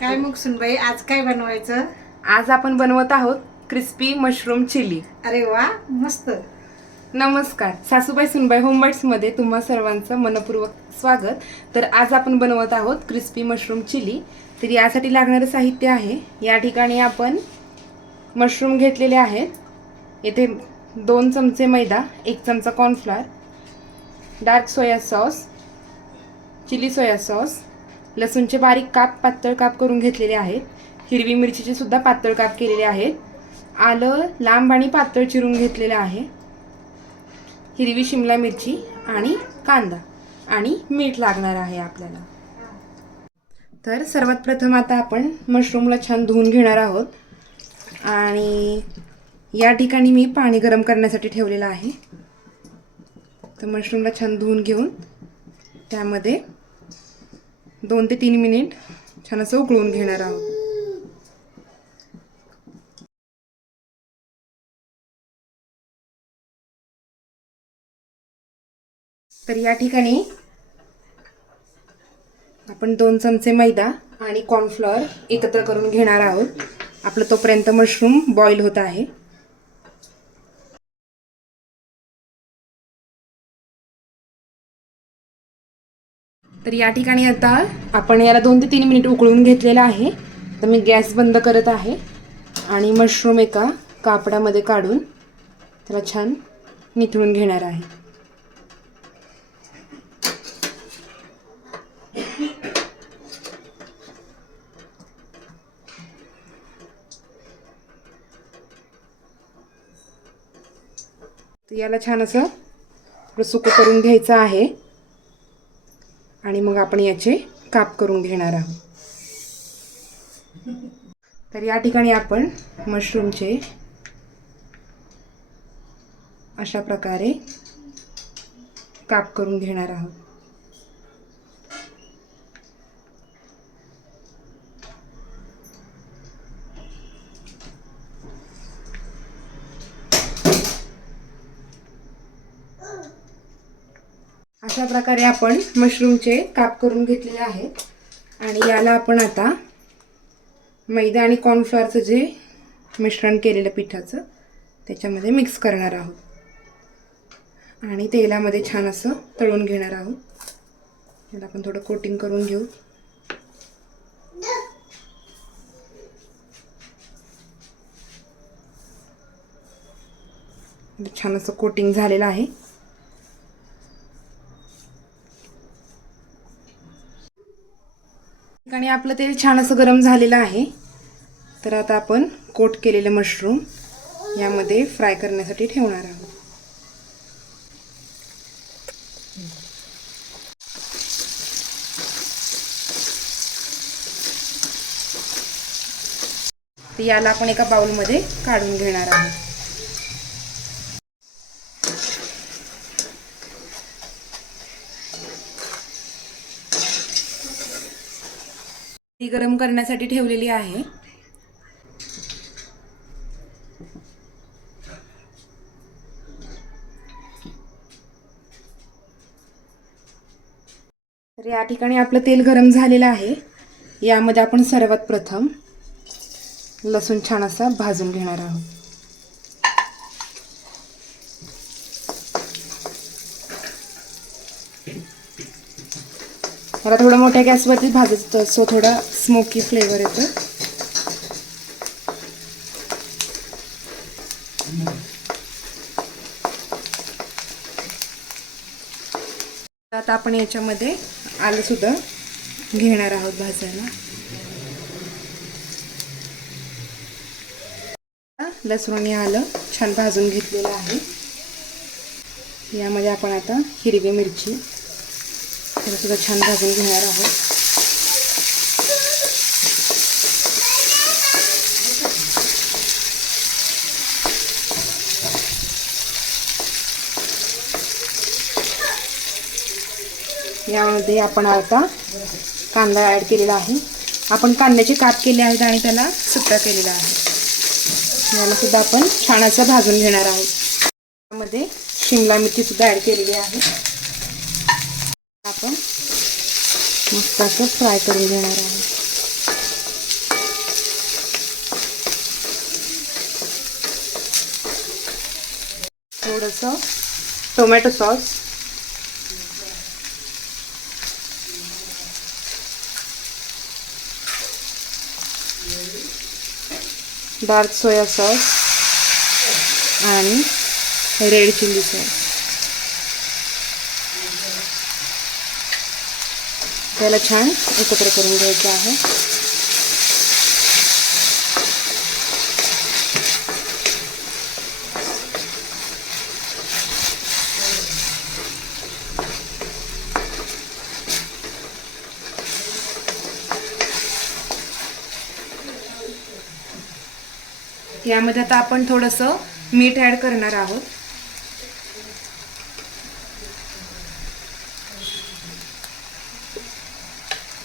काय मग सुनबाई, आज काय बनवायचं? आज आपण बनवत आहोत क्रिस्पी मशरूम चिली। अरे वा, मस्त. नमस्कार सासूबाई सुनबाई होमबाईट्स मध्ये तुम्हा सर्वांचं मनपूर्वक स्वागत। तर आज आपण बनवत आहोत क्रिस्पी मशरूम चिली। तर यासाठी लागणारे साहित्य आहे, या ठिकाणी आपण मशरूम घेतलेले आहेत। येथे 2 चमचे मैदा, 1 चमचा cornflour, dark soya sauce, chilli soya sauce, लसूणचे बारीक काप पातळ काप करून घेतलेले आहेत, हिरवी मिरचीचे सुद्धा पातळ काप केलेले आहेत, आलं लांब आणि पातळ चिरून घेतलेले आहे, हिरवी शिमला मिरची आणि कांदा आणि मीठ लागणार आहे आपल्याला। तर सर्वात प्रथम आता आपण मशरूमला छान धुवून घेणार आहोत आणि या ठिकाणी मी पाणी गरम करण्यासाठी ठेवलेलं आहे। तर मशरूमला छान धुवून घेऊन त्यामध्ये 2 ते 3 मिनिट छान असं उकळून घेणार आहोत। तर या ठिकाणी आपण 2 चमचे मैदा आणि कॉर्नफ्लोअर एकत्र करून घेणार आहोत। आपलं तोपर्यंत मशरूम बॉईल होत आहे। तर या ठिकाणी आता आपण याला 2 ते 3 मिनिट उकळून घेतलेला आहे। तर मी गॅस बंद करत आहे आणि मशरूम एका कापडामध्ये काढून त्याला छान निथळून घेणार आहे। तर याला छान असं सुकं करून घ्यायचं आहे आणि मग आपण याचे काप करून घेणार आहोत। तर या ठिकाणी आपण मशरूमचे अशा प्रकारे काप करून घेणार आहोत। अशा प्रकारे आपण मशरूमचे काप करून घेतलेले आहेत आणि याला आपण आता मैदा आणि कॉर्नफ्लोअरचं जे मिश्रण केलेलं पिठाचं त्याच्यामध्ये मिक्स करणार आहोत आणि तेलामध्ये छान असं तळून घेणार आहोत। याला आपण थोडं कोटिंग करून घेऊ। छान असं कोटिंग झालेलं आहे। ठिकाणी आपलं तेल छान असं गरम झालेलं आहे। तर आता आपण कोट केलेले मशरूम यामध्ये फ्राय करण्यासाठी ठेवणार आहोत। तर याला आपण एका बाउलमध्ये काढून घेणार आहोत। ती गरम करण्यासाठी ठेवलेली आहे। तर या ठिकाणी आपलं तेल गरम झालेलं आहे। यामध्ये आपण सर्वात प्रथम लसूण छान असा भाजून घेणार आहोत। याला थोडं मोठ्या गॅसवरती भाजायचं सो थोडा स्मोकी फ्लेवर येतो। आता आपण याच्यामध्ये आलं सुद्धा घेणार आहोत भाजायला। लसूण आणि आलं छान भाजून घेतलेलं आहे। यामध्ये आपण आता हिरवी मिरची त्याला सुद्धा छान भाजून घेणार आहोत। यामध्ये आपण आता कांदा ॲड केलेला आहे। आपण कांद्याचे काप केले आहेत आणि त्याला सुक्का केलेला आहे। याला सुद्धा आपण छान असं भाजून घेणार आहोत। त्यामध्ये शिमला मिरची सुद्धा ॲड केलेली आहे। आपण मस्त असं फ्राय करून घेणार आहोत। थोडंसं tomato sauce, dark soya sauce आणि रेड चिली सॉस. त्याला छान एकत्र करून घ्यायचं आहे. यामध्ये आता आपण थोडंसं मीठ ॲड करणार आहोत.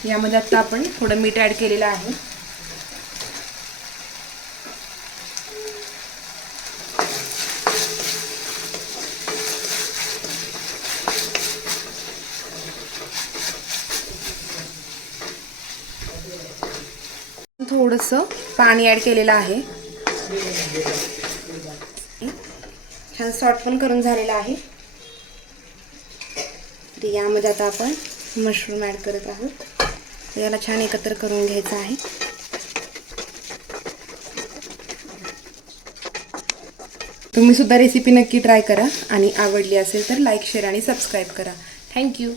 यामध्ये आता आपण थोडं मीठ ॲड केलेलं आहे. थोडंसं पाणी ॲड केलेलं आहे. छान सॉट पण करून झालेला आहे. तर यामध्ये आता आपण मशरूम ॲड करत आहोत. याला छान एकत्र करून घ्यायचं आहे. तुम्ही सुद्धा रेसिपी नक्की ट्राय करा आणि आवडली असेल तर लाईक, शेअर आणि सबस्क्राईब करा. थँक्यू.